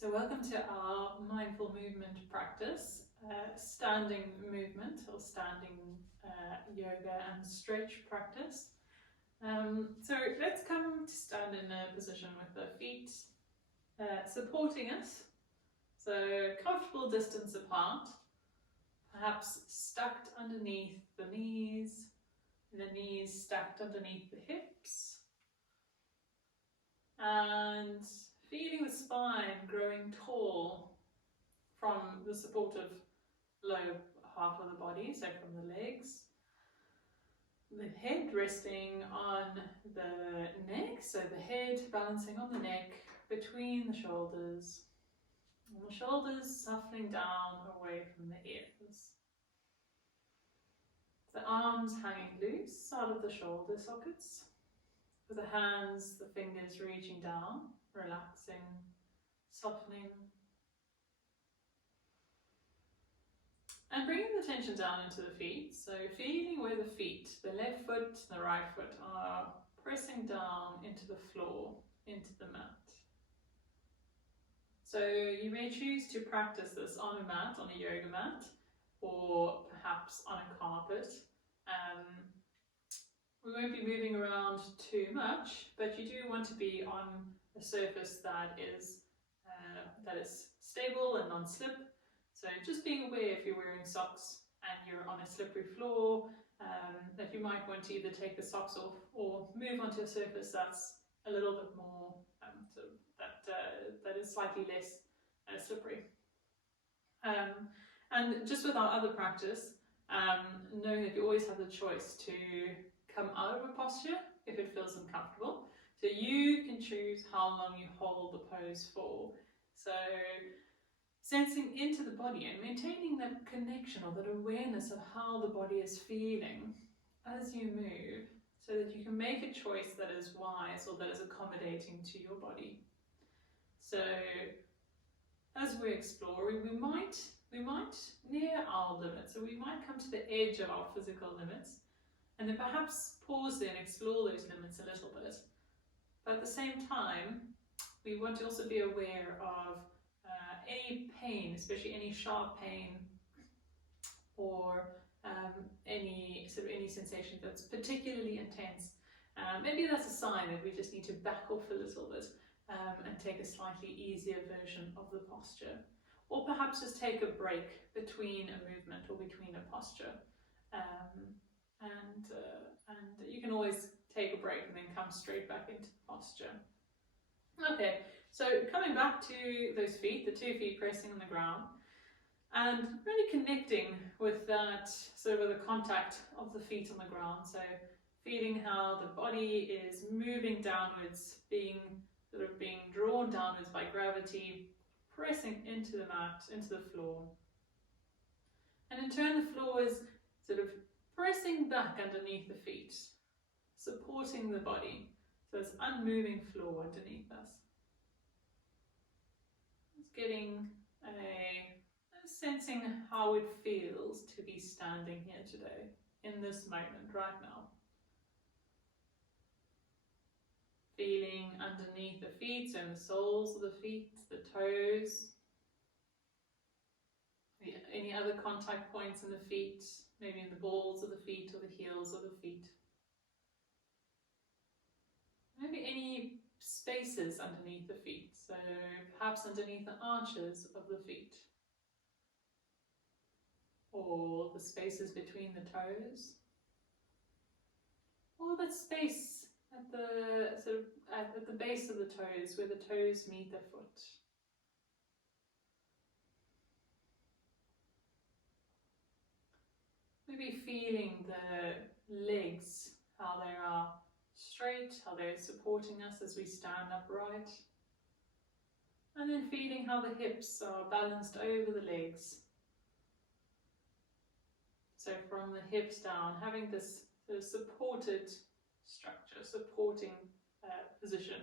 So welcome to our mindful movement practice, standing movement or standing yoga and stretch practice. So let's come to stand in a position with the feet supporting us, so comfortable distance apart, perhaps stacked underneath the knees stacked underneath the hips, and feeling the spine growing tall from the supportive lower half of the body, so from the legs. The head resting on the neck, so the head balancing on the neck between the shoulders, and the shoulders softening down away from the ears. The arms hanging loose out of the shoulder sockets, with the hands, the fingers reaching down, relaxing, softening. And bringing the attention down into the feet, so feeling where the feet, the left foot, the right foot, are pressing down into the floor, into the mat. So you may choose to practice this on a mat, on a yoga mat, or perhaps on a carpet. We won't be moving around too much, but you do want to be on a surface that is stable and non-slip. So just being aware if you're wearing socks and you're on a slippery floor, that you might want to either take the socks off or move onto a surface that's a little bit more, that is slightly less slippery. And just with our other practice, knowing that you always have the choice to come out of a posture if it feels uncomfortable. So you can choose how long you hold the pose for. So sensing into the body and maintaining that connection or that awareness of how the body is feeling as you move, so that you can make a choice that is wise or that is accommodating to your body. So as we're exploring, we might near our limits, so we might come to the edge of our physical limits, and then perhaps pause there and explore those limits a little bit. But at the same time, we want to also be aware of any pain, especially any sharp pain, or any sensation that's particularly intense. Maybe that's a sign that we just need to back off a little bit and take a slightly easier version of the posture. Or perhaps just take a break between a movement or between a posture. And you can always take a break and then come straight back into the posture. Okay, so coming back to those feet, the 2 feet pressing on the ground, and really connecting with that sort of the contact of the feet on the ground. So feeling how the body is moving downwards, being drawn downwards by gravity, pressing into the mat, into the floor. And in turn, the floor is sort of pressing back underneath the feet, supporting the body. So it's unmoving floor underneath us. It's getting sensing how it feels to be standing here today, in this moment, right now. Feeling underneath the feet, so in the soles of the feet, the toes, any other contact points in the feet, maybe in the balls of the feet or the heels of the feet. Maybe any spaces underneath the feet, so perhaps underneath the arches of the feet, or the spaces between the toes, or that space at the base of the toes, where the toes meet the foot. Maybe feeling the legs, how they are straight, how they're supporting us as we stand upright. And then feeling how the hips are balanced over the legs. So from the hips down, having this sort of supported structure, supporting position.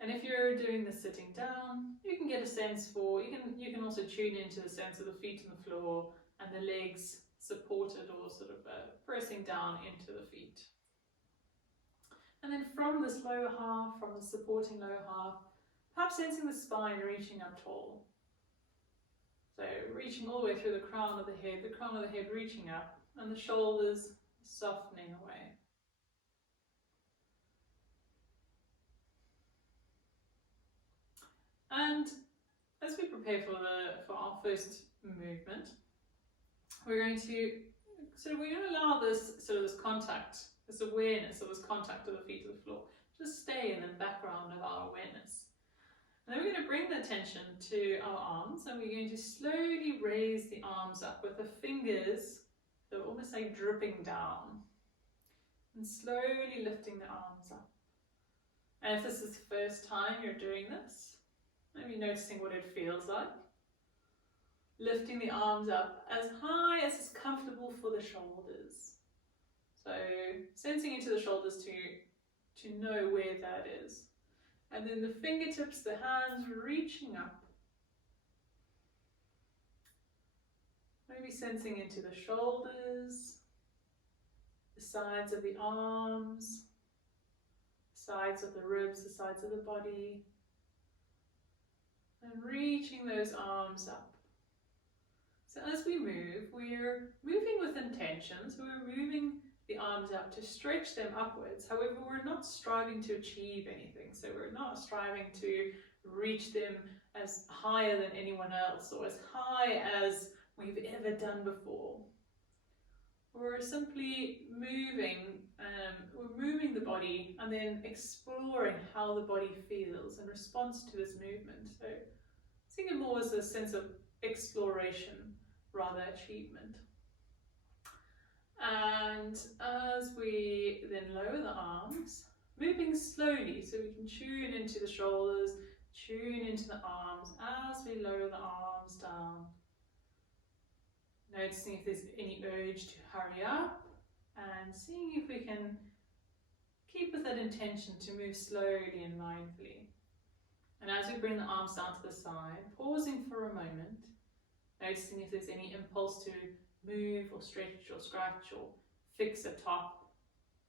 And if you're doing this sitting down, you can get a sense for, you can also tune into the sense of the feet on the floor and the legs supported or sort of pressing down into the feet. And then from this lower half, from the supporting lower half, Perhaps sensing the spine reaching up tall. So reaching all the way through the crown of the head reaching up, and the shoulders softening away. And as we prepare for our first movement, we're going to allow this contact, this awareness of this contact of the feet to the floor, just stay in the background of our awareness. And then we're going to bring the attention to our arms, and we're going to slowly raise the arms up with the fingers, they're almost like dripping down, and slowly lifting the arms up. And if this is the first time you're doing this, maybe noticing what it feels like. Lifting the arms up as high as is comfortable for the shoulders. So sensing into the shoulders to know where that is. And then the fingertips, the hands reaching up. Maybe sensing into the shoulders, the sides of the arms, the sides of the ribs, the sides of the body. And reaching those arms up. So as we move, we're moving with intention. So we're moving the arms up to stretch them upwards. However, we're not striving to achieve anything. So we're not striving to reach them as higher than anyone else or as high as we've ever done before. We're simply moving, we're moving the body and then exploring how the body feels in response to this movement. So seeing it more as a sense of exploration rather achievement. And as we then lower the arms, moving slowly so we can tune into the shoulders, tune into the arms as we lower the arms down. Noticing if there's any urge to hurry up and seeing if we can keep with that intention to move slowly and mindfully. And as we bring the arms down to the side, pausing for a moment, noticing if there's any impulse to move or stretch or scratch or fix a top.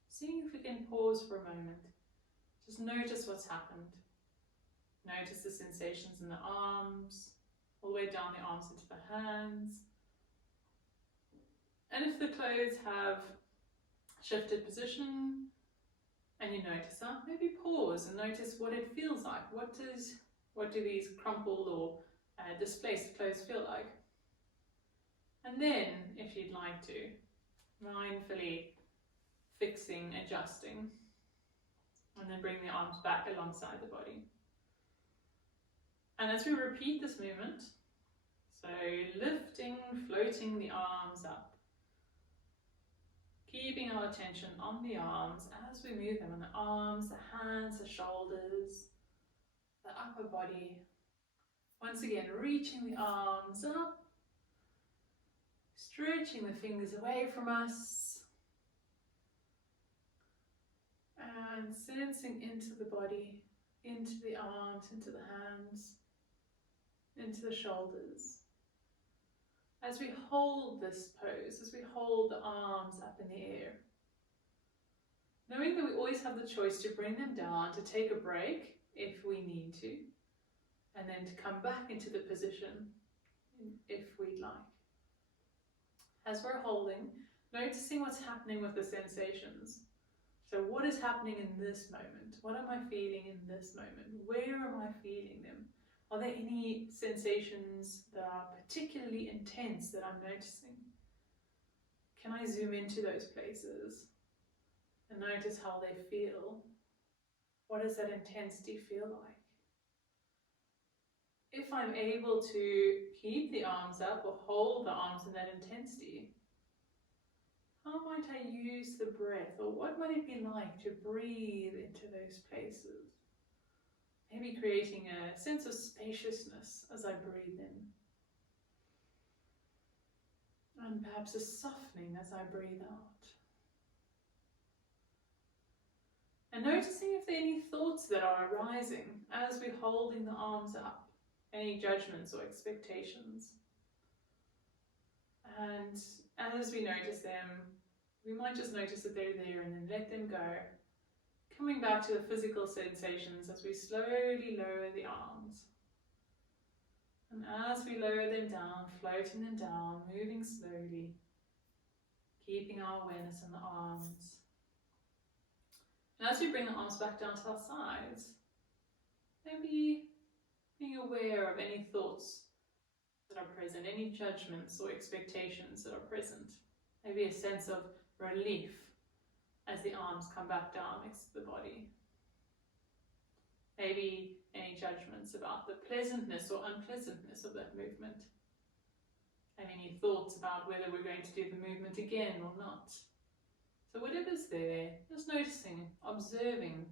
Seeing if we can pause for a moment. Just notice what's happened. Notice the sensations in the arms, all the way down the arms into the hands. And if the clothes have shifted position and you notice that, maybe pause and notice what it feels like. What do these crumpled or displaced clothes feel like? And then, if you'd like to, mindfully fixing, adjusting, and then bring the arms back alongside the body. And as we repeat this movement, so lifting, floating the arms up, keeping our attention on the arms as we move them, on the arms, the hands, the shoulders, the upper body. Once again, reaching the arms up, stretching the fingers away from us, and sensing into the body, into the arms, into the hands, into the shoulders. As we hold this pose, as we hold the arms up in the air, knowing that we always have the choice to bring them down, to take a break if we need to, and then to come back into the position if we'd like. As we're holding, noticing what's happening with the sensations. So what is happening in this moment? What am I feeling in this moment? Where am I feeling them? Are there any sensations that are particularly intense that I'm noticing? Can I zoom into those places and notice how they feel? What does that intensity feel like? If I'm able to keep the arms up or hold the arms in that intensity, how might I use the breath, or what might it be like to breathe into those places? Maybe creating a sense of spaciousness as I breathe in. And perhaps a softening as I breathe out. And noticing if there are any thoughts that are arising as we're holding the arms up. Any judgments or expectations. And as we notice them, we might just notice that they're there and then let them go. coming back to the physical sensations as we slowly lower the arms. And as we lower them down, floating them down, moving slowly, keeping our awareness on the arms. And as we bring the arms back down to our sides, maybe being aware of any thoughts that are present, any judgments or expectations that are present. Maybe a sense of relief as the arms come back down next to the body. Maybe any judgments about the pleasantness or unpleasantness of that movement. And any thoughts about whether we're going to do the movement again or not. So whatever's there, just noticing, observing,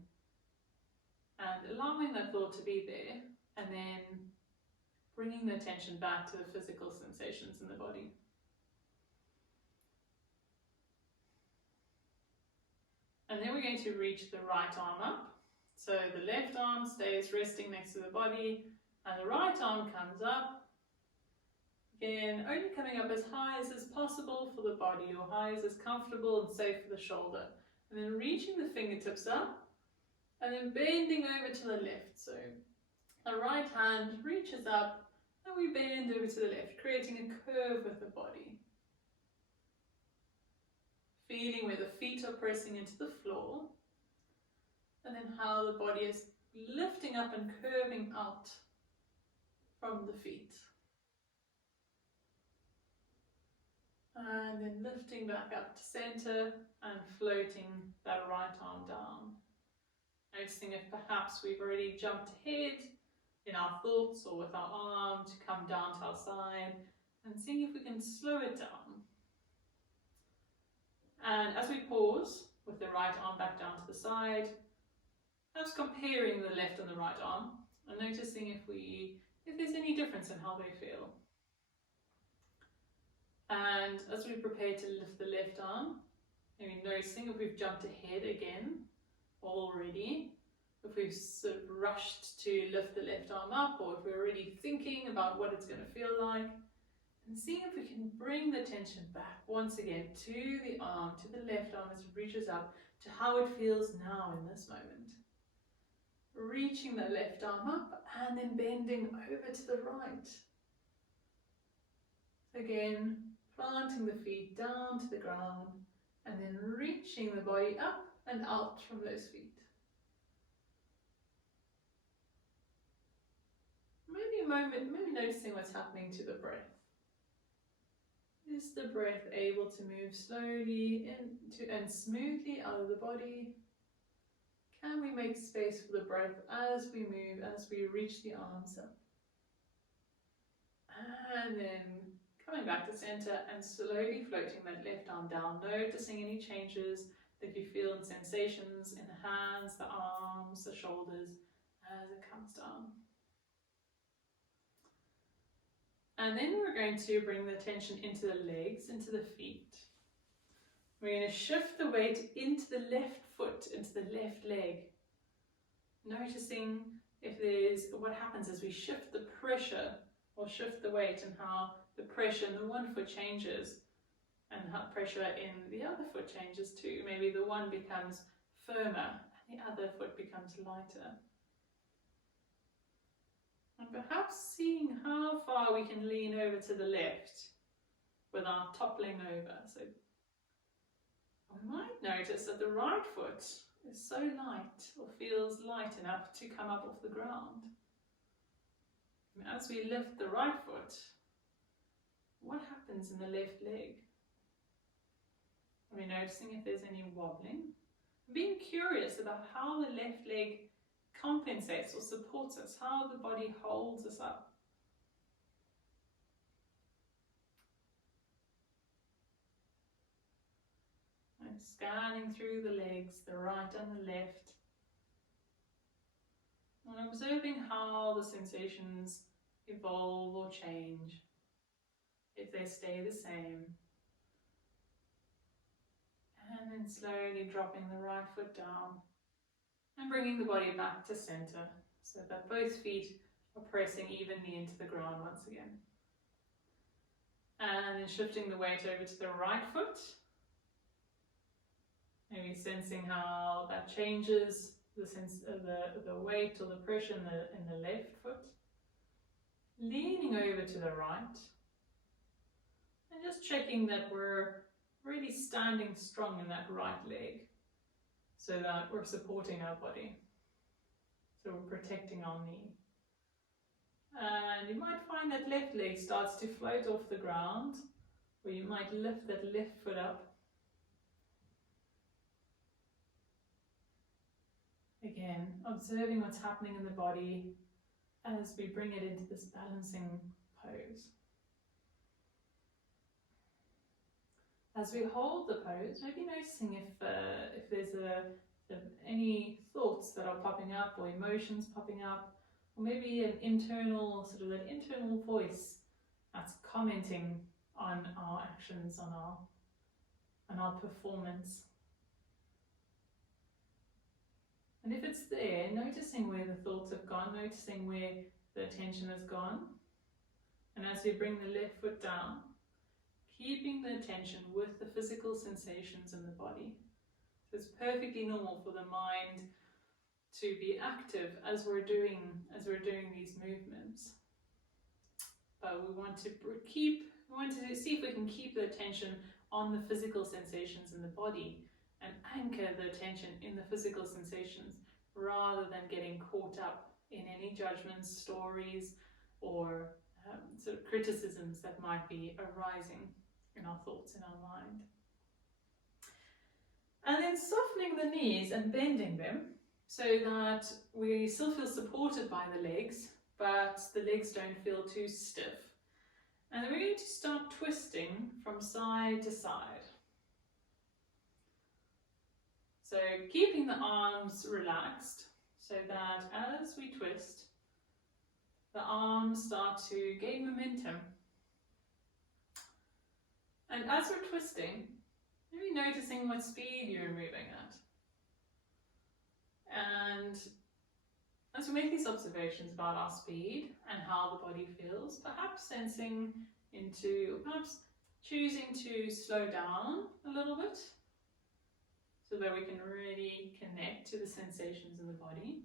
and allowing that thought to be there, and then bringing the attention back to the physical sensations in the body. And then we're going to reach the right arm up. So the left arm stays resting next to the body, and the right arm comes up. Again, only coming up as high as is possible for the body, or high as is comfortable and safe for the shoulder. And then reaching the fingertips up, and then bending over to the left. So the right hand reaches up, and we bend over to the left, creating a curve with the body. Feeling where the feet are pressing into the floor, and then how the body is lifting up and curving out from the feet. And then lifting back up to center and floating that right arm down. Noticing if perhaps we've already jumped ahead in our thoughts or with our arm to come down to our side, and seeing if we can slow it down. And as we pause with the right arm back down to the side, perhaps comparing the left and the right arm and noticing if there's any difference in how they feel. And as we prepare to lift the left arm, maybe noticing if we've jumped ahead again already, if we've sort of rushed to lift the left arm up, or if we're already thinking about what it's going to feel like, and seeing if we can bring the attention back once again to the arm, to the left arm as it reaches up, to how it feels now in this moment. Reaching the left arm up and then bending over to the right. Again, planting the feet down to the ground and then reaching the body up and out from those feet. Maybe a moment, maybe noticing what's happening to the breath. Is the breath able to move slowly into and smoothly out of the body? Can we make space for the breath as we move, as we reach the arms up? And then coming back to center and slowly floating that left arm down, noticing any changes that you feel in sensations in the hands, the arms, the shoulders as it comes down. And then we're going to bring the attention into the legs, into the feet. We're going to shift the weight into the left foot, into the left leg. Noticing what happens as we shift the pressure or shift the weight, and how the pressure in the one foot changes and how pressure in the other foot changes too. Maybe the one becomes firmer and the other foot becomes lighter. And perhaps seeing how far we can lean over to the left without toppling over. So we might notice that the right foot is so light, or feels light enough to come up off the ground. And as we lift the right foot, what happens in the left leg? Are we noticing if there's any wobbling? Being curious about how the left leg compensates or supports us, how the body holds us up. And scanning through the legs, the right and the left, and observing how the sensations evolve or change, if they stay the same. And then slowly dropping the right foot down and bringing the body back to center, so that both feet are pressing evenly into the ground once again. And then shifting the weight over to the right foot. Maybe sensing how that changes the weight or the pressure in the left foot. Leaning over to the right. And just checking that we're really standing strong in that right leg, so that we're supporting our body. So we're protecting our knee. And you might find that left leg starts to float off the ground, or you might lift that left foot up. Again, observing what's happening in the body as we bring it into this balancing pose. As we hold the pose, maybe noticing if there's any thoughts that are popping up or emotions popping up, or maybe an internal, sort of that internal voice that's commenting on our actions, on our performance. And if it's there, noticing where the thoughts have gone, noticing where the attention has gone. And as we bring the left foot down, keeping the attention with the physical sensations in the body. So it's perfectly normal for the mind to be active as we're doing these movements. But we want to see if we can keep the attention on the physical sensations in the body and anchor the attention in the physical sensations rather than getting caught up in any judgments, stories, or sort of criticisms that might be arising in our thoughts, in our mind. And then softening the knees and bending them so that we still feel supported by the legs, but the legs don't feel too stiff. And then we're going to start twisting from side to side. So keeping the arms relaxed so that as we twist, the arms start to gain momentum. And as we're twisting, maybe noticing what speed you're moving at. And as we make these observations about our speed and how the body feels, perhaps sensing into, perhaps choosing to slow down a little bit so that we can really connect to the sensations in the body.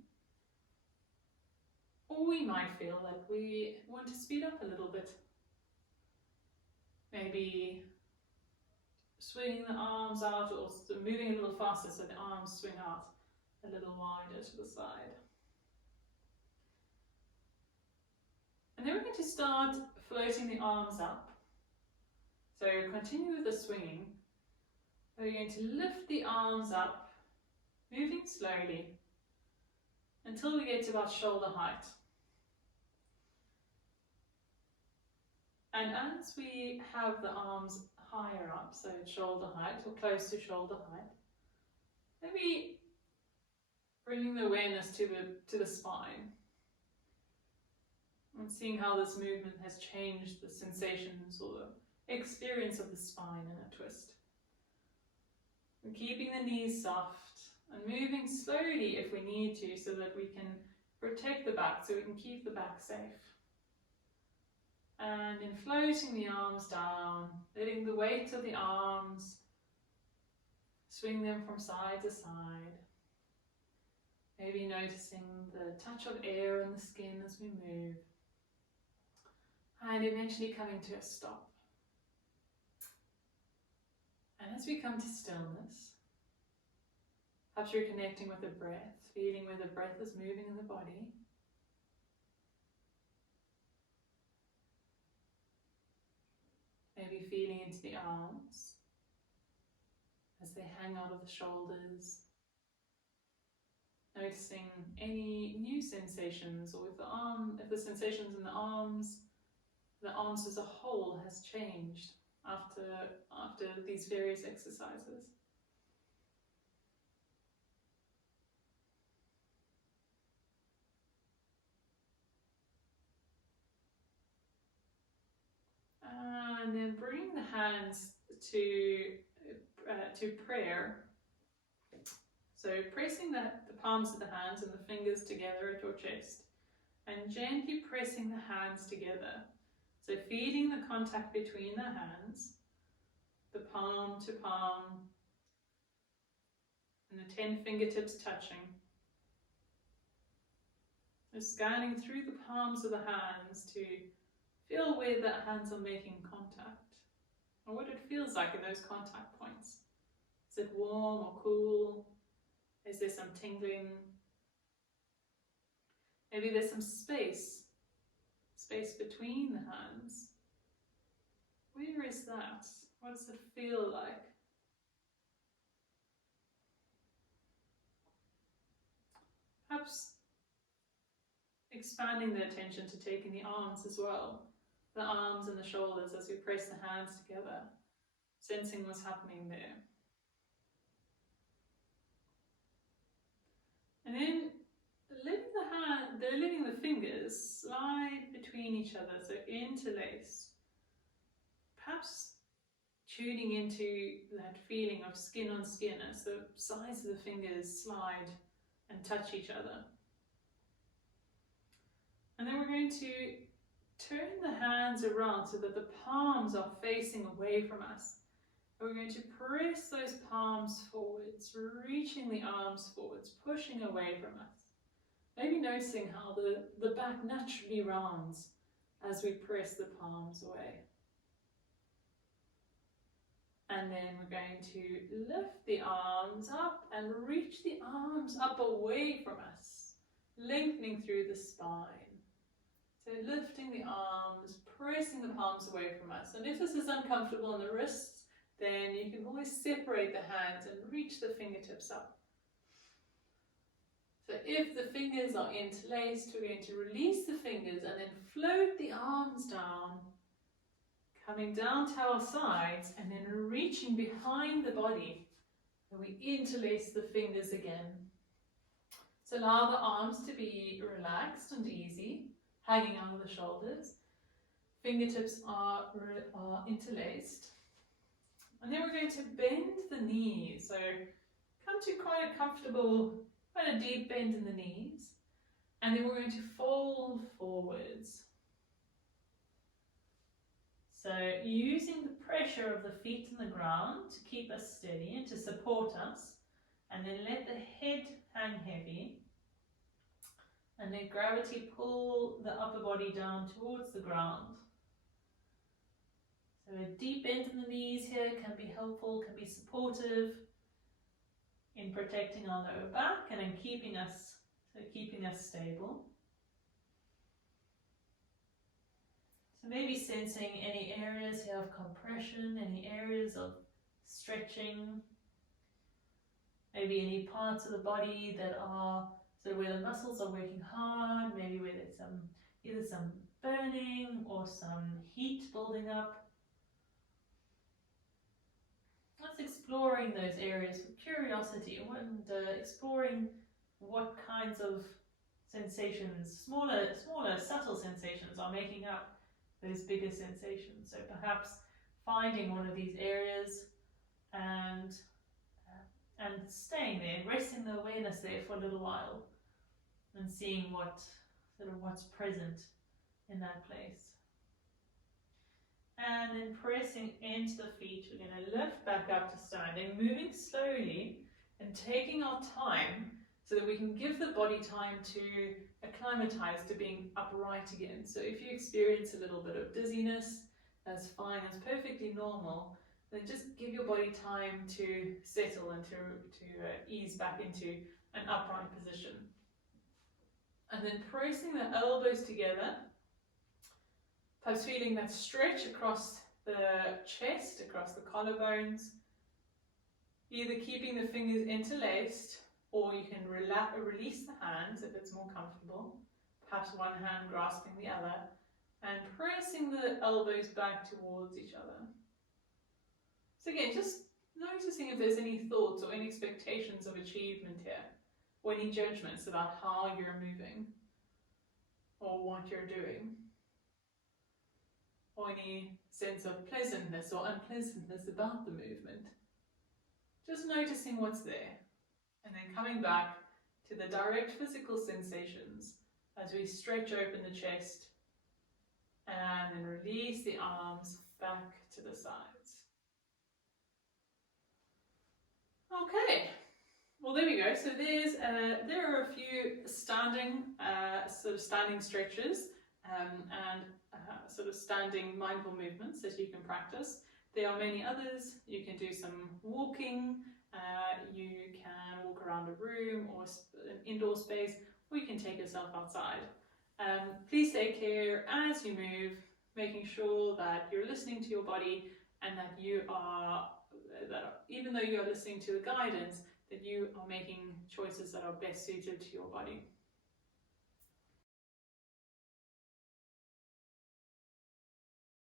Or we might feel that we want to speed up a little bit. Maybe swinging the arms out or moving a little faster so the arms swing out a little wider to the side. And then we're going to start floating the arms up. So continue with the swinging. We're going to lift the arms up, moving slowly until we get to about shoulder height. And as we have the arms higher up, so at shoulder height or close to shoulder height, maybe bringing the awareness to the spine and seeing how this movement has changed the sensations or the experience of the spine in a twist. And keeping the knees soft and moving slowly if we need to so that we can protect the back, so we can keep the back safe. And in floating the arms down, letting the weight of the arms swing them from side to side. Maybe noticing the touch of air on the skin as we move. And eventually coming to a stop. And as we come to stillness, perhaps you're connecting with the breath, feeling where the breath is moving in the body. Maybe feeling into the arms as they hang out of the shoulders. Noticing any new sensations, or if the sensations in the arms as a whole has changed after these various exercises. And then bring the hands to prayer. So pressing the palms of the hands and the fingers together at your chest, and gently pressing the hands together. So feeling the contact between the hands, the palm to palm, and the 10 fingertips touching. So scanning through the palms of the hands to feel where the hands are making contact, or what it feels like in those contact points. Is it warm or cool? Is there some tingling? Maybe there's some space between the hands. Where is that? What does it feel like? Perhaps expanding the attention to taking the arms as well. The arms and the shoulders as we press the hands together. Sensing what's happening there. And then letting the fingers slide between each other, so interlace. Perhaps tuning into that feeling of skin on skin as the sides of the fingers slide and touch each other. And then we're going to turn the hands around so that the palms are facing away from us. And we're going to press those palms forwards, reaching the arms forwards, pushing away from us. Maybe noticing how the back naturally rounds as we press the palms away. And then we're going to lift the arms up and reach the arms up away from us, lengthening through the spine. So lifting the arms, pressing the palms away from us. And if this is uncomfortable on the wrists, then you can always separate the hands and reach the fingertips up. So if the fingers are interlaced, we're going to release the fingers and then float the arms down, coming down to our sides and then reaching behind the body. And we interlace the fingers again. So allow the arms to be relaxed and easy, hanging out of the shoulders. Fingertips are interlaced. And then we're going to bend the knees. So come to quite a comfortable, quite a deep bend in the knees. And then we're going to fold forwards. So using the pressure of the feet on the ground to keep us steady and to support us. And then let the head hang heavy. And let gravity pull the upper body down towards the ground. So a deep bend in the knees here can be helpful, can be supportive in protecting our lower back and in keeping us stable. So maybe sensing any areas here of compression, any areas of stretching, maybe any parts of the body that are where the muscles are working hard, maybe where there's either some burning or some heat building up. Let's exploring those areas with curiosity and exploring what kinds of sensations, smaller, subtle sensations are making up those bigger sensations. So perhaps finding one of these areas and staying there, resting the awareness there for a little while and seeing what's present in that place. And then pressing into the feet, we're going to lift back up to standing, moving slowly and taking our time so that we can give the body time to acclimatize to being upright again. So if you experience a little bit of dizziness, that's fine, that's perfectly normal. Then just give your body time to settle and to ease back into an upright position. And then pressing the elbows together, perhaps feeling that stretch across the chest, across the collarbones, either keeping the fingers interlaced or you can release the hands if it's more comfortable, perhaps one hand grasping the other, and pressing the elbows back towards each other. So again, just noticing if there's any thoughts or any expectations of achievement here, or any judgments about how you're moving, or what you're doing, or any sense of pleasantness or unpleasantness about the movement. Just noticing what's there, and then coming back to the direct physical sensations as we stretch open the chest and then release the arms back to the sides. Okay, Well, there we go. So there are a few standing standing stretches and sort of standing mindful movements that you can practice. There are many others. You can do some walking. You can walk around a room or an indoor space, or you can take yourself outside. Please take care as you move, making sure that you're listening to your body and that even though you are listening to the guidance, that you are making choices that are best suited to your body.